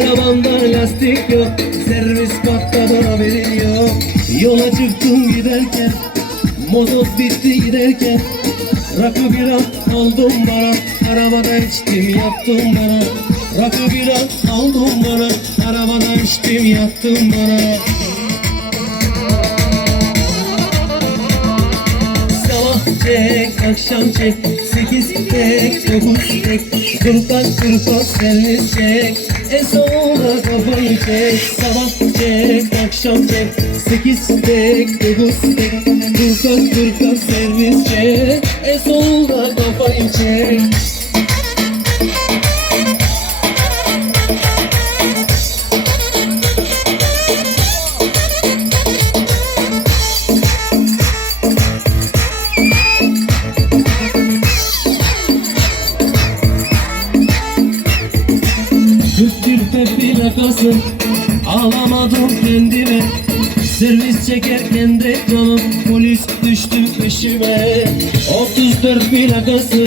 Arabanda lastik yok Servis patladı haberin yok. Yola çıktım giderken Mozot bitti giderken. Rakı bira aldım bana Arabada içtim yattım bana. Rakı bira aldım bana Arabada içtim yattım bana. Sabah çek, akşam çek Sekiz tek, dokuz tek. Kırpak kırpak servis çek En sonunda kafayı çek Sabah çek, akşam çek. Sekiz tek, dokuz tek Kırpak kırpak servis çek. En sonunda kafayı çek plakası Ağlamadım kendime. Servis çekerken de canım. Polis düştü peşime. 34 plakası.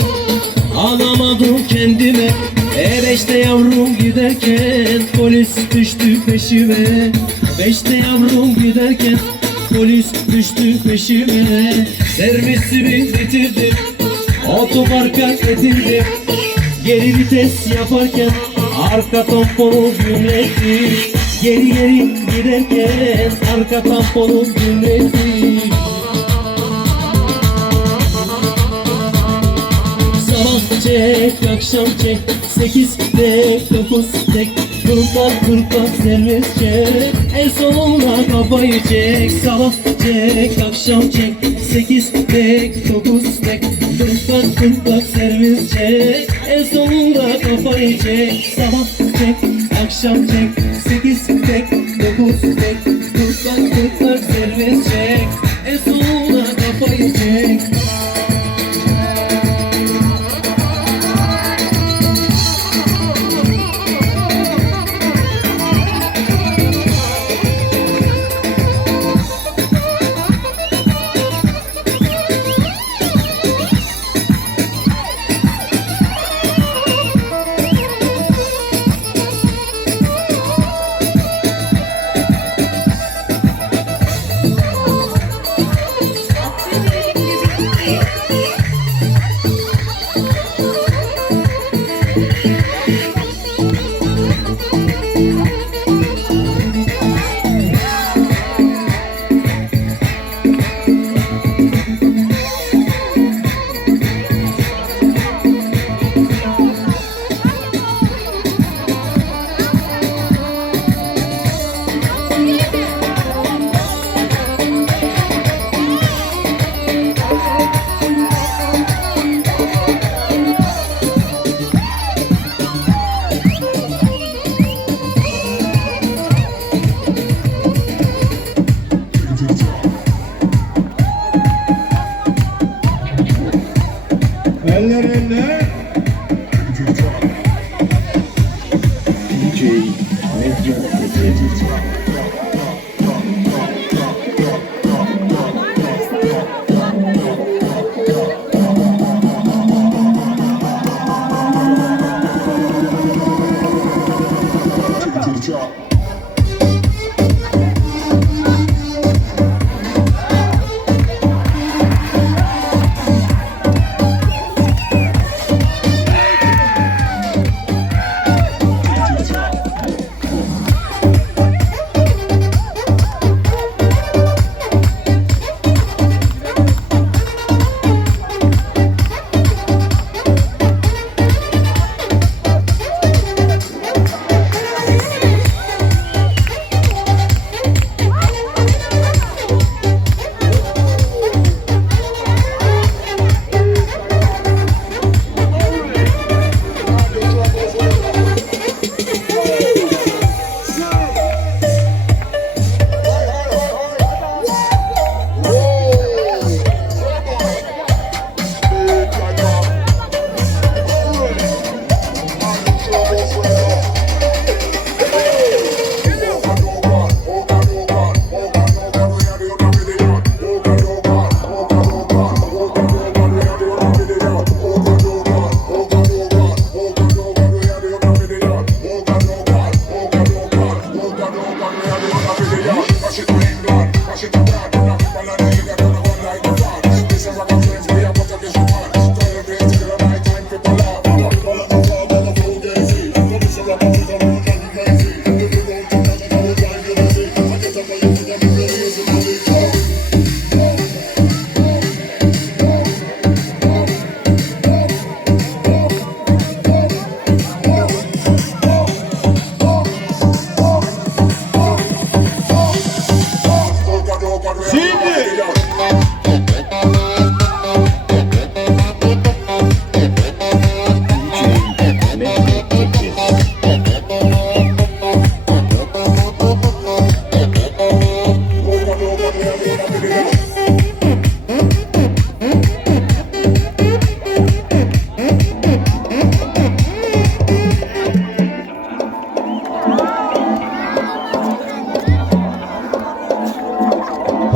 Ağlamadım kendime. E5'te yavrum giderken Polis düştü peşime. Beşte yavrum giderken Polis düştü peşime. Servisimi bitirdim. Otoparka getirdim Geri vites yaparken arka tamponu gümletti Geri geri giderken arka tamponu gümletti Sabah çek, akşam çek. Sekiz tek, dokuz tek Kurtar kurtar servis çek. En sonunda kafayı çek. Sabah çek, akşam çek Sekiz tek, dokuz tek. Kurtar kurtar servis çek. En sonunda kafayı çek. Sabah çek, akşam çek. Sekiz tek, dokuz tek. Kurtar kurtar servis çek Yeah.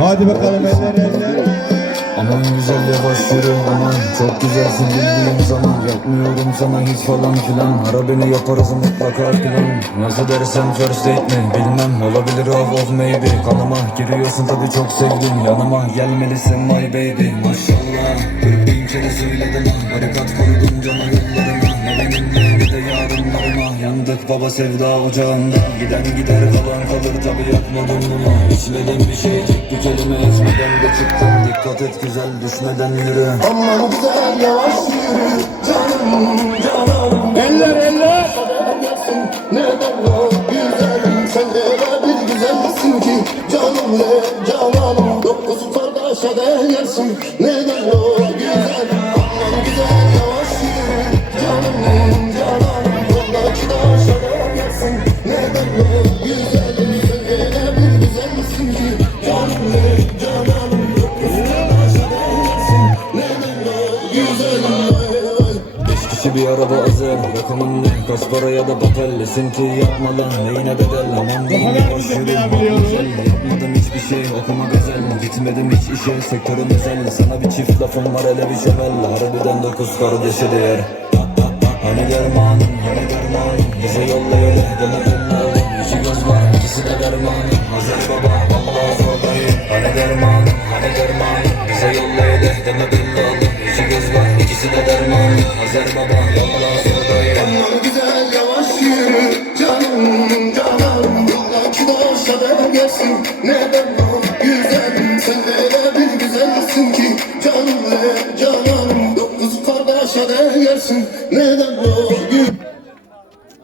Hadi bakalım eller eller. Aman güzel yavaş yürü aman. Çok güzelsin bildiğim zaman. Yapmıyorum sana hiç falan filan. Ara beni yaparız mutlaka plan Nasıl dersen first date mi? Bilmem Olabilir of of maybe. Kanıma giriyorsun tabi çok sevdim. Yanıma gelmelisin my baby. Maşallah bir bin kere söyledim. Barikat kurdum cana yollarına Yandık baba sevda ocağında. Giden gider kalan kalır tabi yapmadım bunu İçmedim bir şey tek bir kelime. Etmeden de çıktım. Dikkat et güzel düşmeden yürü. Aman güzel yavaş yürü canım canım. Eller eller. Gelsin neden o güzelim. Sen öyle bir güzelsin ki. Canım ve cananım Dokuz kardeşe de gelsin Neden o ne? Kaç para ya da papel Esinti yapma lan neyine bedel? Aman diyeyim yavaş yürü güzel Yapmadım hiçbir şey okuma gazel. Gitmedim hiç işe sektörüm özel. Sana bir çift lafım var hele bir şemel Harbiden dokuz kardeşe değer. Hani dermanım hani dermanım Bize yolla öyle deme deme İki göz var ikisi de dermanım Hazır baba vallahi zordayım Hani dermanım hani dermanım Bize yolla öyle deme deme İki göz var ikisi de dermanım Hazır baba vallahi zordayım Aman güzel yavaş yürü. Canım canım Yoldaki taşa da gelsin. Neden o güzelim Sen bir güzelsin ki. Canım ve cananım Dokuz kardeşe de gelsin. Neden o güzelim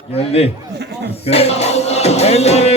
Geldi. Dikkat.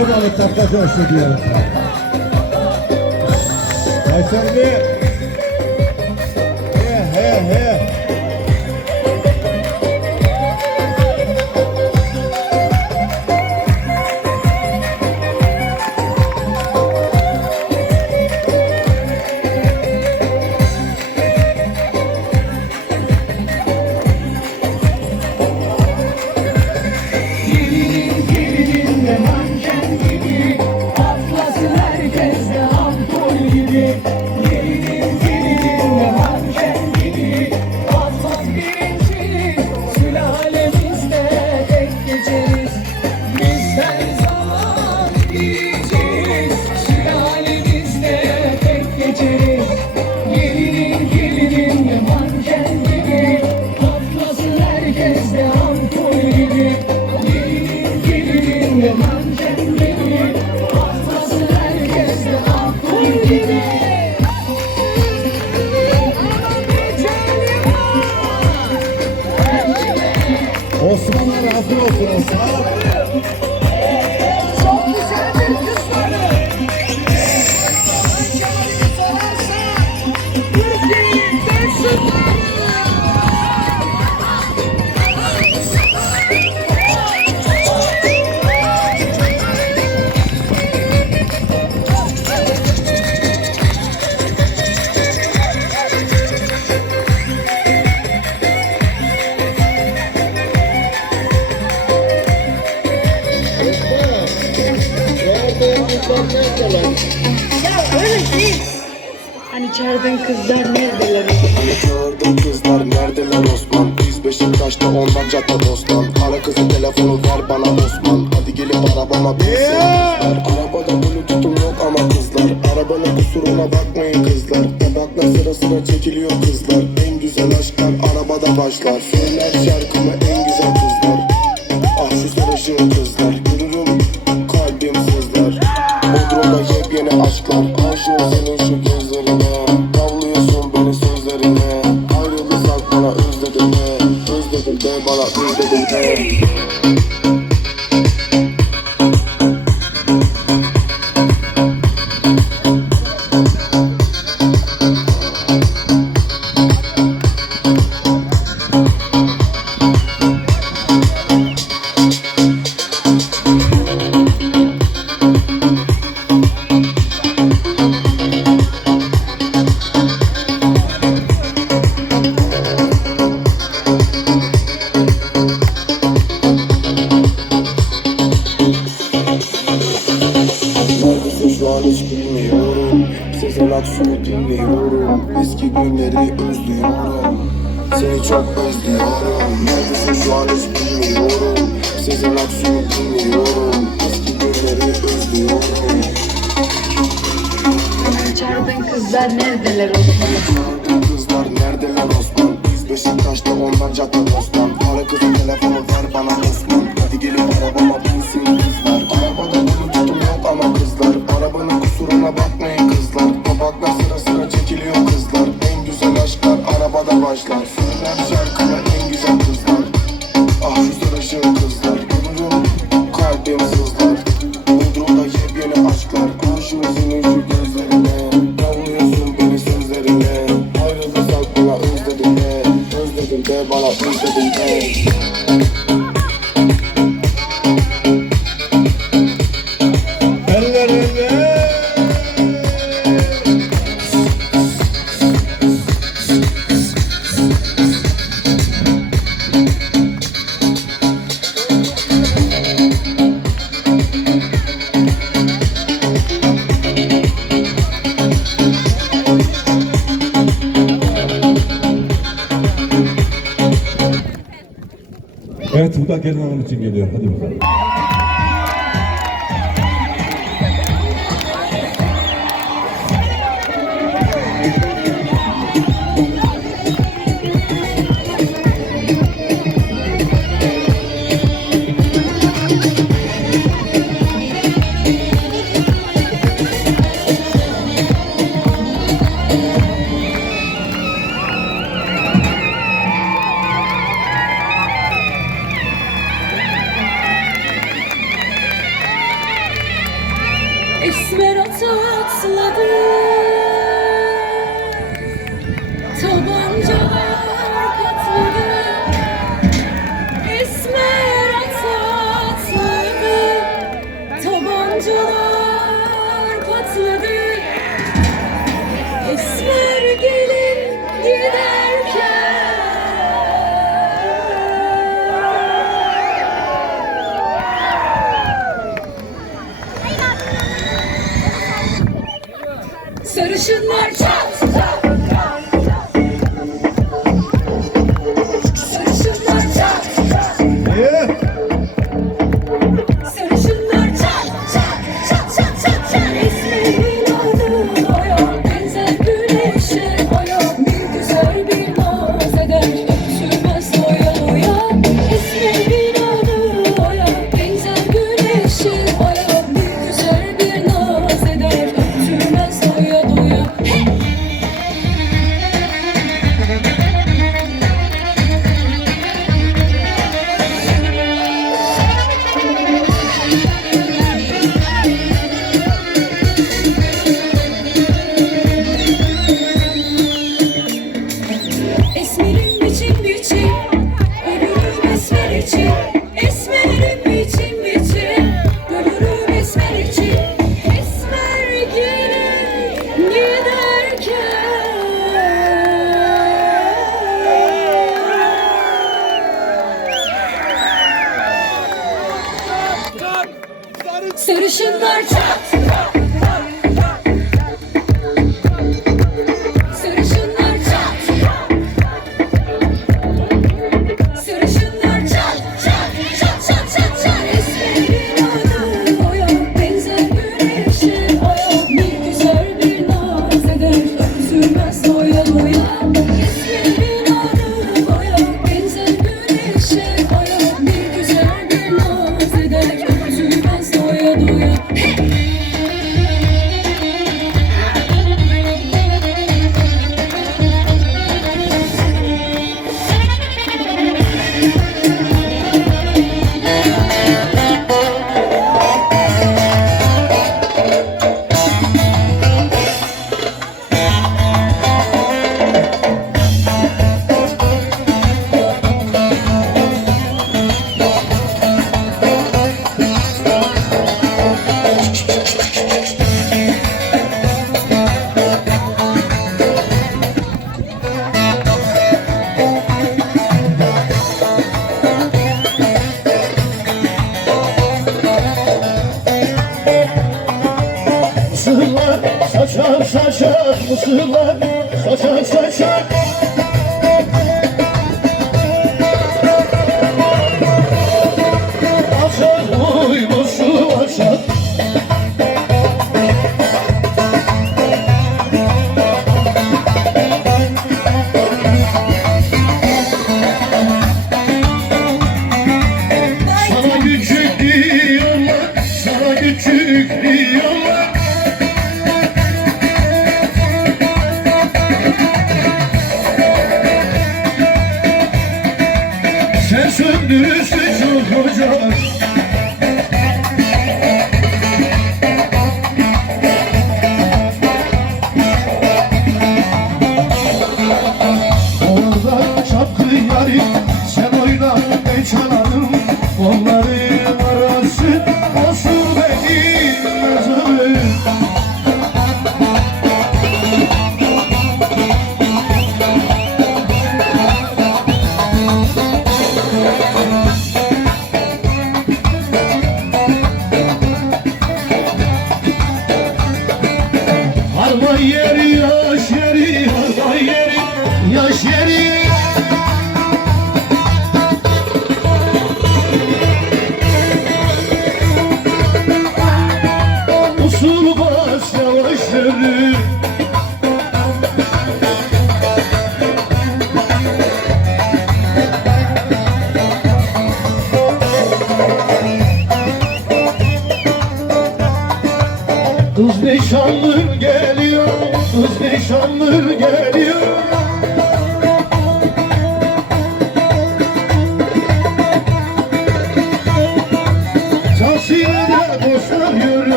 Başka bir alıp takla coştu diyorum. Başarılı. Çağırdığın kızlar neredeler? Hani çağırdığın kızlar neredeler Osman? Biz Beşiktaş'ta onlar cata Osman Ara kızın telefonu ver bana Osman. Hadi gelip arabama binsin. Arabada bunu bluetooth'um yok ama kızlar. Arabanın kusuruna bakmayın kızlar. Tabaklar sıra sıra çekiliyor kızlar. En güzel aşklar arabada başlar. Söyler şarkımı en güzel kızlar. Ah şu sarışın kızlar. Görürüm kalbim sızlar. Bodrum'da yepyeni aşklar. Aşığım senin şu gözlerine. all up, please, the istiyorum Neredesin şu an hiç bilmiyorum Sezen Aksu'yu dinliyorum Eski günleri özlüyorum Çağırdın kızlar neredeler Osman? Kızlar neredeler Osman? Biz Beşiktaş'ta onlar cadde bostan Para kızın telefonu ver bana Osman Hadi gelin arabama